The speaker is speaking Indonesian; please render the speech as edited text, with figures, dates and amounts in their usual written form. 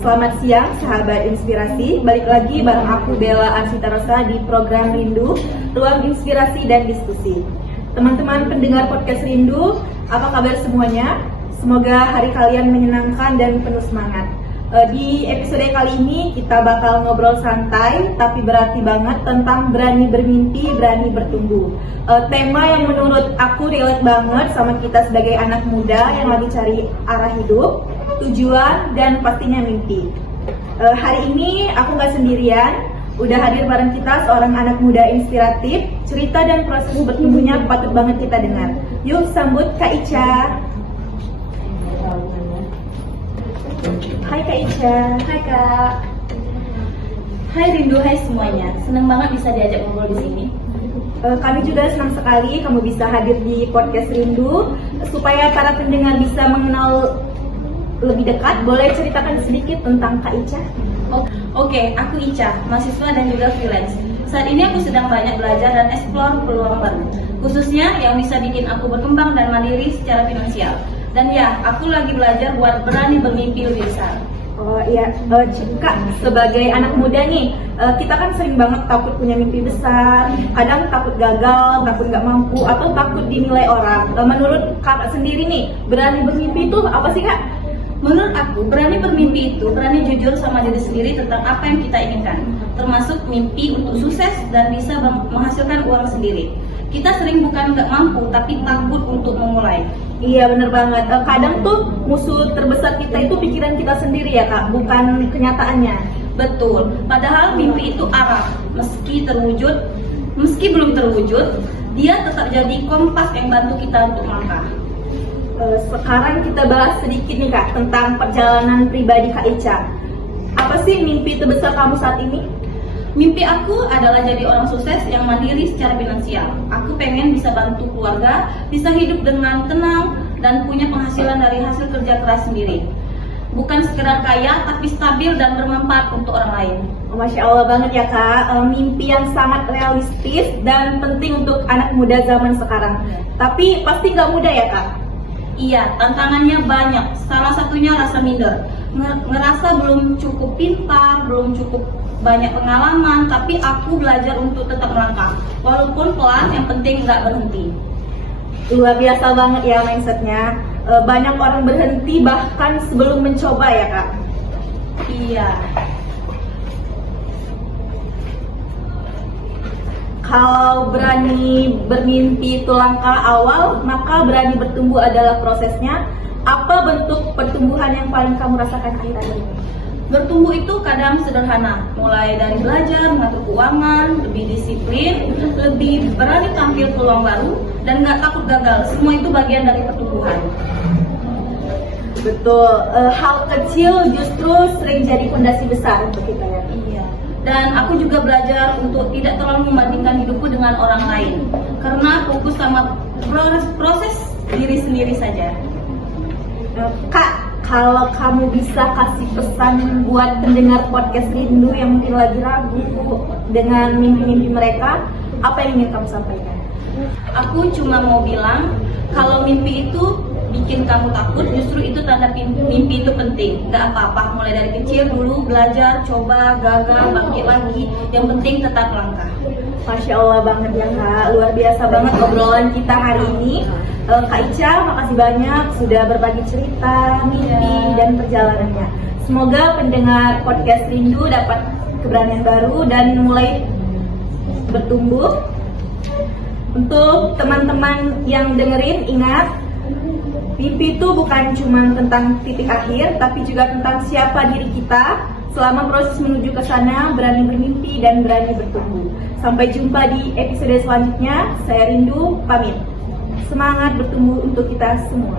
Selamat siang, sahabat inspirasi. Balik lagi bareng aku Bella Arsitarosa di program Rindu, ruang inspirasi dan diskusi. Teman-teman pendengar podcast Rindu, apa kabar semuanya? Semoga hari kalian menyenangkan dan penuh semangat. Di episode kali ini kita bakal ngobrol santai tapi berarti banget tentang berani bermimpi, berani bertumbuh. Tema yang menurut aku relate banget sama kita sebagai anak muda yang lagi cari arah hidup, tujuan, dan pastinya mimpi. Hari ini aku gak sendirian, udah hadir bareng kita seorang anak muda inspiratif, cerita dan proses bertumbuhnya patut banget kita dengar. Yuk sambut Kak Ica. Hai Kak Ica. Hai Kak. Hai Rindu, hai semuanya. Seneng banget bisa diajak ngobrol di sini. Kami juga senang sekali kamu bisa hadir di podcast Rindu. Supaya para pendengar bisa mengenal lebih dekat, boleh ceritakan sedikit tentang Kak Ica? Oke, aku Ica, mahasiswa dan juga freelance. Saat ini aku sedang banyak belajar dan explore peluang baru, khususnya yang bisa bikin aku berkembang dan mandiri secara finansial. Dan ya, aku lagi belajar buat berani bermimpi lebih besar. Oh iya, Kak, sebagai anak muda nih, kita kan sering banget takut punya mimpi besar, kadang takut gagal, takut nggak mampu, atau takut dinilai orang. Menurut kakak sendiri nih, berani bermimpi itu apa sih Kak? Menurut aku, berani bermimpi itu berani jujur sama diri sendiri tentang apa yang kita inginkan, termasuk mimpi untuk sukses dan bisa menghasilkan uang sendiri. Kita sering bukan nggak mampu, tapi takut untuk memulai. Iya bener banget, kadang tuh musuh terbesar kita itu pikiran kita sendiri ya Kak, bukan kenyataannya. Betul, padahal mimpi itu arah, meski belum terwujud, dia tetap jadi kompas yang bantu kita untuk melangkah. Sekarang kita bahas sedikit nih Kak tentang perjalanan pribadi Kak Ica. Apa sih mimpi terbesar kamu saat ini? Mimpi aku adalah jadi orang sukses yang mandiri secara finansial. Aku pengen bisa bantu keluarga, bisa hidup dengan tenang, dan punya penghasilan dari hasil kerja keras sendiri. Bukan sekedar kaya, tapi stabil dan bermanfaat untuk orang lain. Masya Allah banget ya Kak, mimpi yang sangat realistis dan penting untuk anak muda zaman sekarang. Tapi pasti nggak mudah ya Kak? Iya, tantangannya banyak. Salah satunya rasa minder. Ngerasa belum cukup pintar, belum cukup banyak pengalaman, tapi aku belajar untuk tetap melangkah. Walaupun pelan, yang penting nggak berhenti. Luar biasa banget ya mindsetnya. Banyak orang berhenti bahkan sebelum mencoba ya Kak? Iya. Kalau berani bermimpi itu langkah awal, maka berani bertumbuh adalah prosesnya. Apa bentuk pertumbuhan yang paling kamu rasakan akhir-akhir ini? Bertumbuh itu kadang sederhana, mulai dari belajar, mengatur keuangan, lebih disiplin, lebih berani tampil peluang baru, dan nggak takut gagal. Semua itu bagian dari pertumbuhan. Betul, hal kecil justru sering jadi fondasi besar untuk kita ya. Iya. Dan aku juga belajar untuk tidak terlalu membandingkan hidupku dengan orang lain, karena fokus sama proses diri sendiri saja. Kak, kalau kamu bisa kasih pesan buat pendengar podcast Rindu yang mungkin lagi ragu dengan mimpi-mimpi mereka, apa yang ingin kamu sampaikan? Aku cuma mau bilang, kalau mimpi itu bikin kamu takut, justru itu tanda mimpi itu penting. Gak apa-apa, mulai dari kecil dulu, belajar, coba, gagal, bangkit lagi. Yang penting tetap langkah. Masya Allah banget ya Kak, luar biasa banget obrolan kita hari ini. Kak Ica, makasih banyak sudah berbagi cerita, mimpi, dan perjalanannya. Semoga pendengar podcast Rindu dapat keberanian baru dan mulai bertumbuh. Untuk teman-teman yang dengerin, ingat, mimpi itu bukan cuma tentang titik akhir, tapi juga tentang siapa diri kita. Selama proses menuju ke sana, berani bermimpi dan berani bertumbuh. Sampai jumpa di episode selanjutnya. Saya Rindu, pamit. Semangat bertumbuh untuk kita semua.